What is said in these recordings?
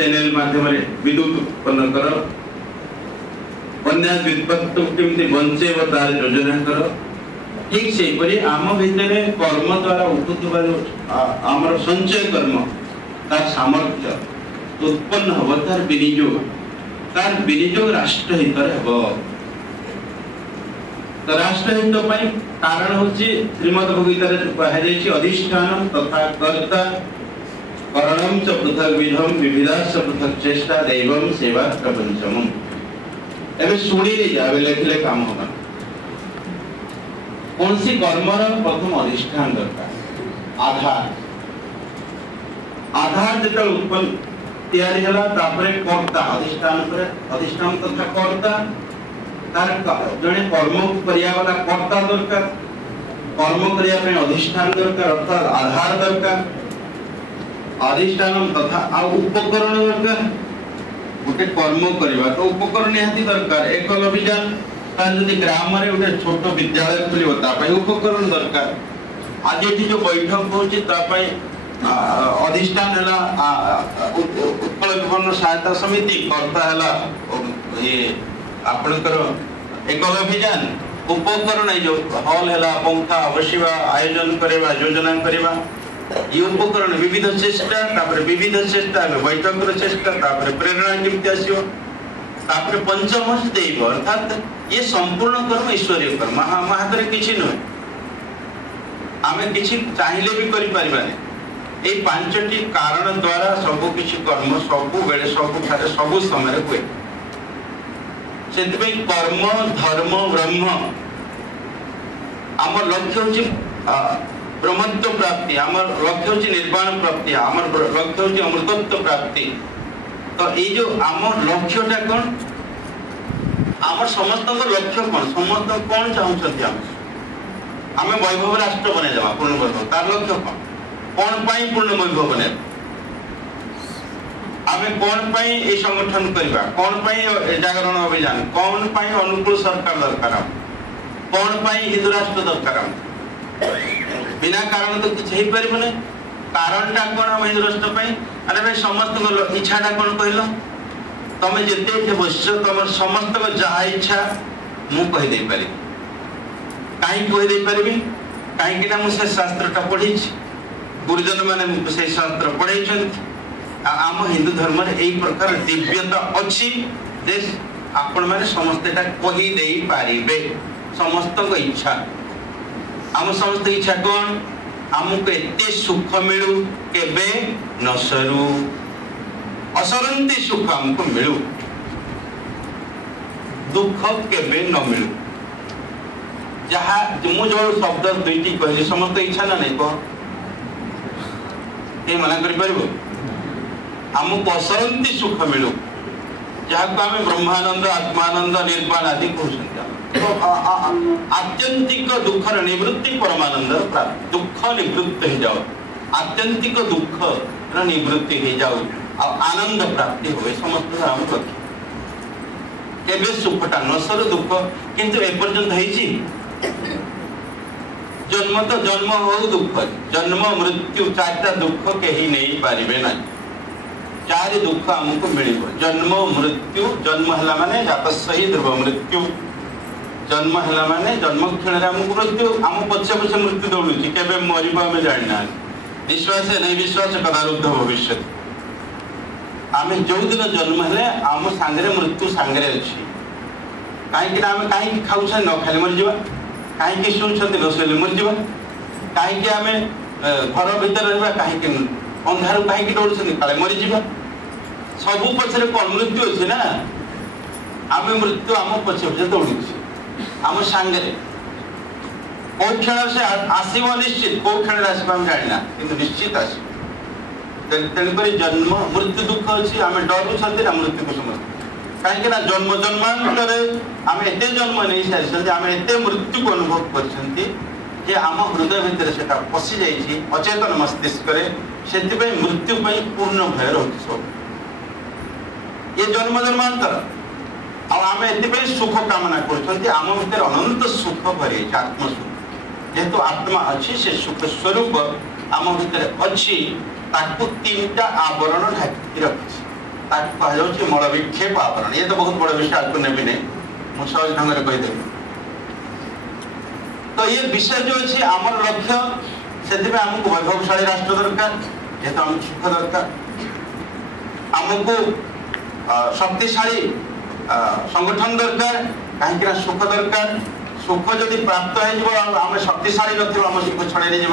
Channel माध्यम विद्युत उत्पन्न कर बन्या विपत्तु केमती बंचेब तार योजना कर ठीक से परि आम भितर कर्म द्वारा उठुवा आमर संचय कर्म तार सामर्थ्य उत्पन्न हम तार विनियोग राष्ट्रहित तो राष्ट्रहित कारण हूँ श्रीमद भगवत कहुई अधिष्ठान तथा कर्ता करणम च पृथक विधम विविधास पृथक चेष्टा दैवम सेवा प्रपंचम एवं शुणी जाए लिखले काम होगा कौन सी कर्मर प्रथम अधिष्ठान दरकार आधार आधार जो उत्पन्न तैयारी हला तापरे कर्ता अधिष्ठान तथा कर्ता तार जने कर्म करिया वाला कर्ता दरकार कर्म करिया पे अधिष्ठान दरकार अर्थात आधार दरकार अधिष्ठान तथा आ उपकरण दरकार गोटे कर्म करबा तो उपकरण निहाती दरकार एकल अभियान तार जदि ग्राम रे गोटे छोट विद्यालय खुलिबो ता पय उपकरण दरकार आज एठी जो बैठक होची ता पय अधिष्ठान है उत्कल विपन्न सहायता समिति कर्ता है ये आपणकर एकल अभियान उपकरण जो हॉल है पंखा बसवा आयोजन करवा योजना करवा ये उपकरण विविध चेष्टा तापर विविध चेष्टा बैठक चेष्टा तापर प्रेरणा केमती आसीबो तापर पंचम देव अर्थात ये संपूर्ण कर्म ईश्वरीय कर्म हाथ में किसी नुहे आम किसी चाहिए भी करि परिबानी ए पांचटी कारण द्वारा सब किछि कर्म सब बेले सब ठारे सब समय हुए सेति कर्म धर्म ब्रह्म आम लक्ष्य होछि ब्रह्मत्व प्राप्ति आम लक्ष्य होछि निर्वाण प्राप्ति आम लक्ष्य होछि अमृतत्व प्राप्ति तो ये जो आम लक्ष्यटा कौन आम समस्त लक्ष्य कौन समस्त कौन चाहते आम वैभव राष्ट्र बने जावा पूर्ण वैभव तार लक्ष्य कौन पाई पूर्ण वैभव बने आमे कौन पाई ए संगठन करबा कौन पाई जागरण अभियान कौन पाई अनुकूल सरकार दरकार कौन पाई हिंदू राष्ट्र दरकार बिना कारण तो किछ हे परबने कारणटा कोन हम हिंदू राष्ट्र पाई अरे भाई समस्त इच्छाटा कोन कहलो तमे जते थे बस तमर समस्त जहा इच्छा मु कहि दे पारि काई कहि दे परबी काई कि ना मु से शास्त्रटा पढ़ी गुरुजन माने से शास्त्र पढ़े आम हिंदू धर्म रे एई प्रकार दिव्यता अछि जे आपण माने समस्त एटा कहि देई पारिबे समस्त को इच्छा आम समस्त इच्छा कोन आमको एते सुख मिलू केबे न सरू असरंती सुख हमको मिलू दुख केबे न मिलू जहा मु जो शब्द दुईटी कहली समस्त इच्छा ना नहीं कह ये मना कर परबो हमको असरंती सुख मिलू जहाँ को आम ब्रह्मानंद आत्मानंद निर्वाण आदि कहते तो आत्यंतिक दुखर निवृत्ति परमानंद प्राप्त दुख निवृत्त हो जाओ आत्यंतिक दुख निवृत्ति हो जाओ आनंद प्राप्ति हुए समस्त आम लक्ष्य केबे सुखटा नसर दुख किंतु एपर्यंत होईची जन्म तो जन्म हो दुख जन्म मृत्यु चारटा दुख कहीं नहीं पारिबे ना चार दुख हमको मिलिबो जन्म मृत्यु जन्म हला माने जातस्यहि ध्रुव मृत्यु जन्म हला माने जन्म क्षण रे हमको मृत्यु हम पछे पछे मृत्यु दौड़ुची केबे मरिबो हमें जानना विश्वास नहीं विश्वास कदा रुद्ध भविष्य आमे जो दिन जन्म हले आम सांगरे मृत्यु सांगरे अछि काहे कि आमे काहे कि खाउ छ न खाले मर जीवा काहे कि सुन छथि न सोले मर जीवा काहे कि आमे घर भीतर रहबा काहे कि अंधार काहे कि डोर छथि काले मर जीवा सब पछरे कोन मृत्यु अछि ना आमे मृत्यु आम पछे पछे दौड़ुछि आम सांगरे ओ क्षण से आसीबो निश्चित ओ क्षण आसीबो हम जानिना किंतु निश्चित आसी तेणुकर जन्म मृत्यु दुख अच्छी आम डरू छथि ना मृत्यु को समझ कहीं ना जन्म जन्मांतर आम एते जन्म नहीं सारी आम एते मृत्यु को अनुभव कर आम हृदय भितर से पशि जाइए अचेतन मस्तिष्क से मृत्यु पूर्ण भय रोच सब ये जन्म जन्मांतर आम एते सुख कामना कर आम भर अनंत सुख भरी आत्मसुख जेहेतु आत्मा अच्छी से सुख स्वरूप आम भर अच्छी ताकू तीन टा आवरण ढाकी रखी कहुच्छे मल विक्षेप आवरण। ये तो बहुत बड़ा विषय आपको नेबी नहीं, मुझे सहज ढंग से कहीदेवी। तो ये विषय जो अच्छे आमर लक्ष्य से आमको वैभवशाली राष्ट्र दरकार, जेहेतु आम सुख दरकार, आमको शक्तिशाली संगठन दरकार, कहीं सुख दरकार। सुख जदि प्राप्त हो शक्तिशाली नाम सुख छड़े नहीं जाए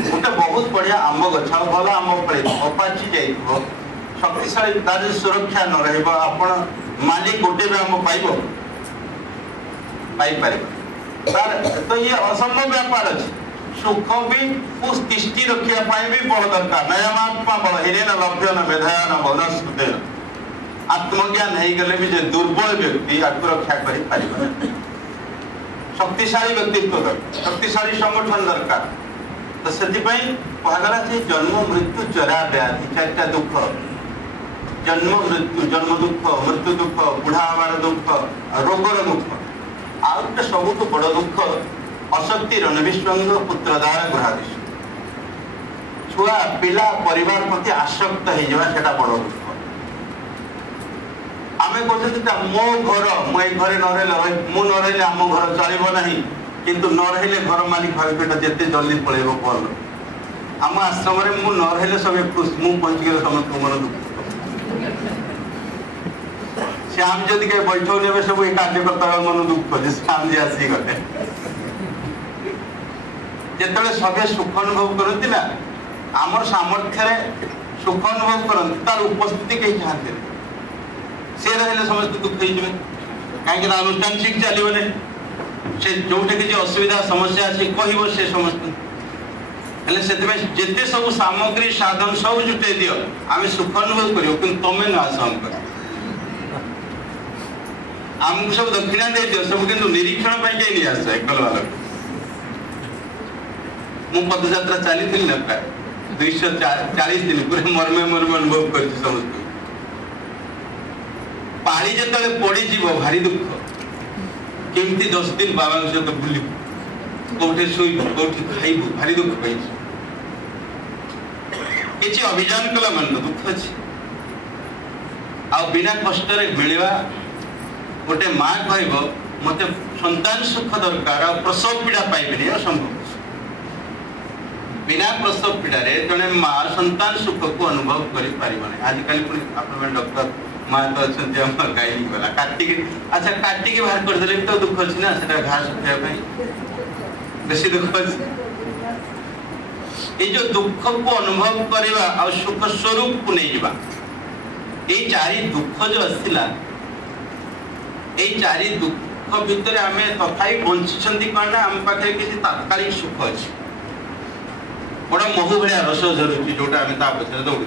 गोटे बहुत बढ़िया आम गछ भल आम अपाची जा शक्तिशाली तार सुरक्षा न रही मालिक गोटे भी आम पाइपर तो ये असंभव व्यापार अच्छे। सुख भी तिष्टि रखापी भी बल दरकार नयमात्मा बल हिरे न लभ्य न मेधाया न वनस्पति आत्मज्ञान हो गले भी दुर्बल व्यक्ति आपको रक्षा कर शक्तिशाली व्यक्तित्व दरकार, शक्तिशाली संगठन दरकार। तो से कहगला जन्म मृत्यु जरा व्याधि चार्टा दुख, जन्म मृत्यु, जन्म दुख, मृत्यु दुख, बुढ़ा हबार दुख, रोगर दुख, आउटे सबुठ बड़ दुख अशक्ति रणविश्वंग पुत्रदार गृहादेश। छुआ पिला परिवार प्रति आसक्त होता बड़ दुख। आम कहते मो घर मुझे घरे न रही आम घर चलो ना, किंतु न रही घर मालिक भाई जिते जल्दी पलैब भल। आम आश्रम मु न रही सब खुश, मुझे पहुंचीगले समस्त मन दुख। श्याम जदि कहीं बैठक ने सब ये कार्यकर्ता मन दुख श्याम जी आसीगले। जिते सबे सुख अनुभव करती ना आम सामर्थ्य सुख अनुभव करती तार उपस्थिति कहीं चाहते सी रही समस्त दुख हो कहीं अनुष्ठान चलो से जो किसी असुविधा समस्या अच्छी कह से समस्त जिते सब सामग्री साधन सब जुटे दियो आम सुख अनुभव कर तुम्हें न आस आमको सब दक्षिणा दे दियो सब कि निरीक्षण कहीं नहीं आस एकल वाला मु पदयात्रा चली ना प्राय 240 दिन पूरे मर्मे मर्मे अनुभव कर समस्त पाली जो पड़ीज भारी दुख केमती 10 दिन बाबा सहित बुल कौटे शुबू कौटे खाइबू भारी दुख पाई किसी अभियान कला मन दुख अच्छे आ बिना कष्ट मिलवा गोटे माँ कह मत संतान सुख दरकार आ प्रसव पीड़ा पाइबे असंभव। बिना प्रसव पीड़ा जड़े माँ संतान सुख को अनुभव कर आजिकल पुणी डॉक्टर माँ तो अच्छा गायनी गला काटिक अच्छा काटिक बाहर करदे तो दुख अच्छी ना से घास सुखाई बेसी दुख अच्छे। ये जो दुख को अनुभव करवा आ सुख स्वरूप को नहीं जावा ये चारि दुख जो आसला ये चारि दुख भितर आम तथापि बंची कौन ना आम पाखे किसी तात्कालिक सुख अच्छे बड़ा महू भाया रस झरुची जोटा आम पछे दौड़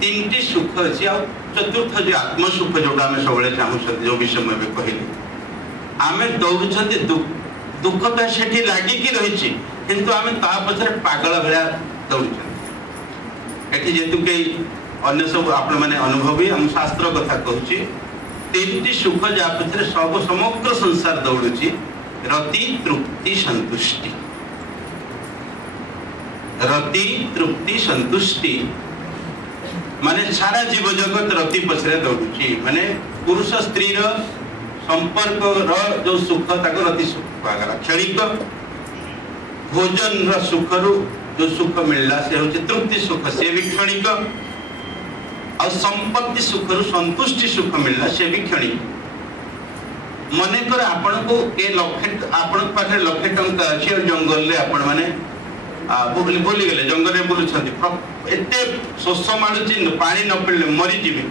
तीन सुख अच्छी आ चतुर्थ जो आत्मसुख जोटा आम सब चाहूँ जो विषय मुझे कहली आम दौड़ दुख तो से लगिकी रही किंतु आम पचर पागल भाया दौड़ जेतु कई अन्य सब आपण मैंने अनुभवी हम शास्त्र कथा कहूँ तीन सुख जहाँ पचर सब समग्र संसार दौड़ुची रति तृप्ति संतुष्टि रति तृप्ति संतुष्टि माने सारा जीव जगत रति पछरे दौड़ुची माने पुरुष स्त्री संपर्क जो सुख ताको रति सुख कहगला क्षणिक भोजन सुख रु जो सुख मिलला से होचे तृप्ति सुख से भी क्षणिक और संपत्ति सुख रु संतुष्टि सुख मिलला से भी क्षणिक। मने कर आपण को ए लक्ष्य आपण पाखे लक्ष्य टंका अछि और जंगल रे आपण माने बोली गले जंगल में बुलुछंती एते शोष माडुची पानी न पिले मरी जीवे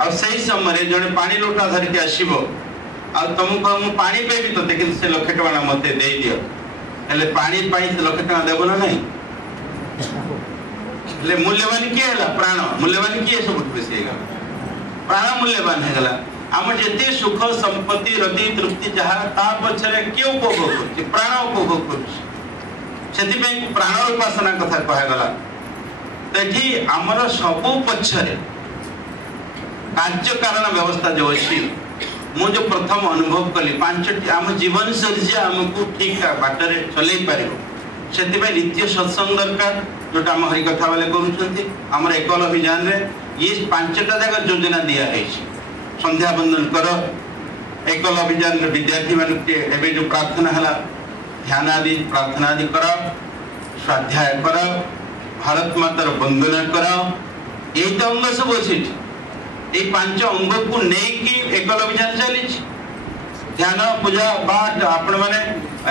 आ सही समय जने पानी लोटा धरिक आसीबो आ तुमको मु पानी पेबी तो लेकिन से लक्ष्य टंका मते दे दियो हेले पानी पाई से लक्ष्य टंका देबो ना नहीं ले मूल्यवान किए हला प्राण मूल्यवान किए सब बेसी गला प्राण मूल्यवान है गला आम जेते सुख संपत्ति रति तृप्ति जहाँ ता पछरे के उपभोग कर प्राण उपभोग कर प्राण उपासना कथा कहगला तो ये आमर सबू पक्षरे कार्य कारण व्यवस्था जो अच्छी मु जो प्रथम अनुभव कली 5टी आम जीवन शैली आमको ठीक बाटर चल पार से नित्य सत्संग दरकार जोटा आम हरिकथा बेले कर एकल अभियान रे ये 5टा जगह योजना दिया संध्या बंदन कर एकल अभियान विद्यार्थी मान जो प्रार्थना है ध्यान आदि प्रार्थना आदि कर स्वाध्याय कर भारत मातार वंदना कर यही तो अंग सब अच्छी ये 5 अंग को लेकिन एकल अभियान चली ध्यान पूजा पाठ आपण मैंने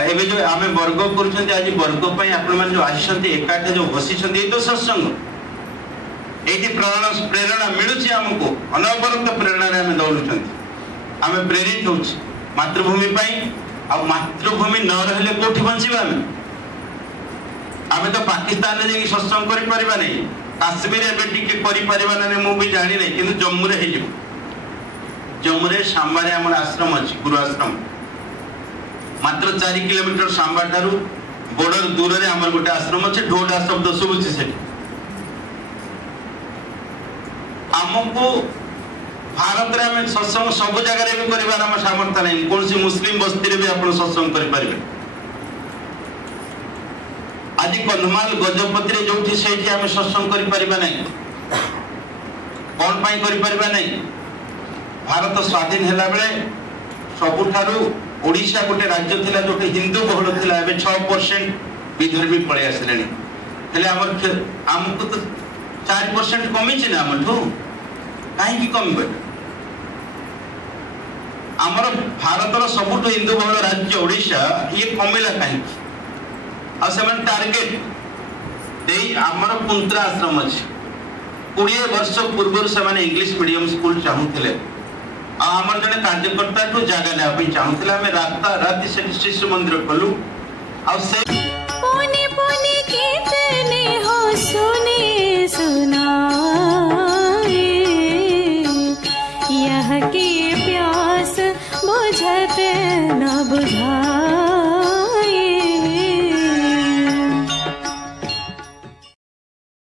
एवं जो आम वर्ग कर आज वर्ग आपण मैंने जो आसी एकाठे जो बसी तो सत्संग ये प्रेरणा मिलूँ आमको अनवरत प्रेरणा आम दौड़ुं आम प्रेरित हो मातृभूमि आ मातृभूमि न रही कौटी बचा आम तो पाकिस्तान में जाकि सत्संग कर काश्मीर एवं मुझे जानी ना कि जम्मू रे जम्मू रे सांबा आम आश्रम अच्छी गुरु आश्रम मात्र 4 किलोमीटर सांबा ठारू बॉर्डर दूर रे आम गोटे आश्रम अच्छे ढोडा शब्द शुभुची से आमको भारत में आम सत्संग सब जगह भी कर सामर्थ्य नहीं कौन सी मुस्लिम बस्ती भी आप सत्संग करें आज कंधमाल गजपति जो आम सत्संग कर कौन कर नहीं भारत स्वाधीन है बेले सबुठारु ओडिशा गोटे राज्य थिला जो हिंदू बहुल थिला 6% विधर्मी पड़े आसिले आमको तो 4% कमी ना आमठू कहीं कम आमर भारत सबुठ हिंदू बहुल राज्य ओडिशा ये कमिला कहीं टार्गेट दे आमर पुंत्रा आश्रम अच्छे 20 वर्ष पूर्व से इंग्लिश मीडियम स्कूल चाहूले आमर जड़े कार्यकर्ता जगह ना चाहूले आम रात राति से शिशु मंदिर कलु यह की प्यास बुझत न बुझा